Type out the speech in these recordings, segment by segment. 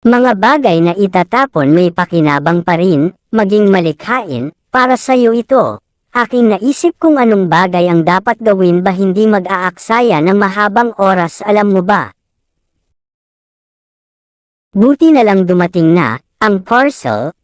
Mga bagay na itatapon may pakinabang pa rin, maging malikhain, para sa'yo ito. Aking naisip kung anong bagay ang dapat gawin ba hindi mag-aaksaya ng mahabang oras, alam mo ba? Buti na lang dumating na, ang parcel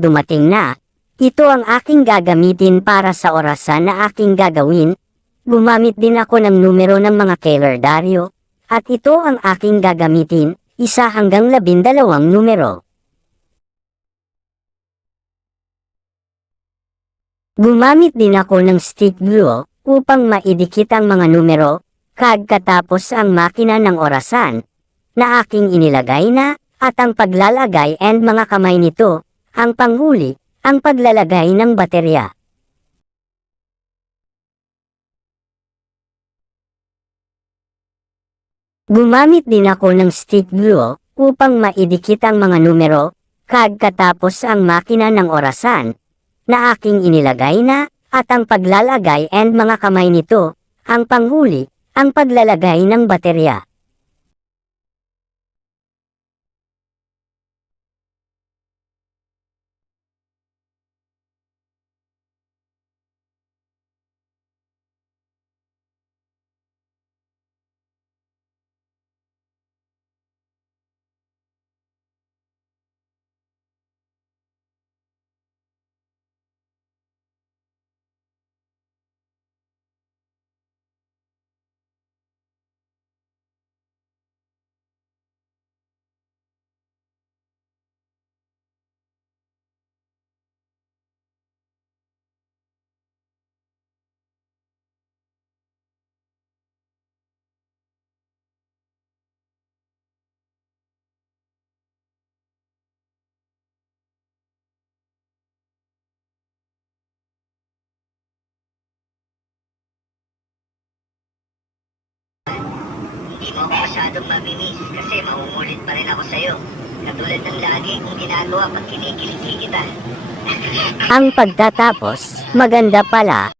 dumating na. Ito ang aking gagamitin para sa orasan na aking gagawin. Gumamit din ako ng numero ng mga kalendaryo, at ito ang aking gagamitin, 1 hanggang 12 numero. Gumamit din ako ng stick glue upang maidikit ang mga numero, katapos ang makina ng orasan na aking inilagay na, at ang paglalagay and mga kamay nito, ang panghuli, ang paglalagay ng baterya. Gumamit din ako ng stick glue upang maidikit ang mga numero, katapos ang makina ng orasan na aking inilagay na, at ang paglalagay and mga kamay nito, ang panghuli, ang paglalagay ng baterya. Hindi mo ako masyadong mabimiss kasi mauulit pa rin ako sa'yo. Katulad ng lagi kong ginagawa pag kinikiliti kita. Ang pagtatapos, maganda pala.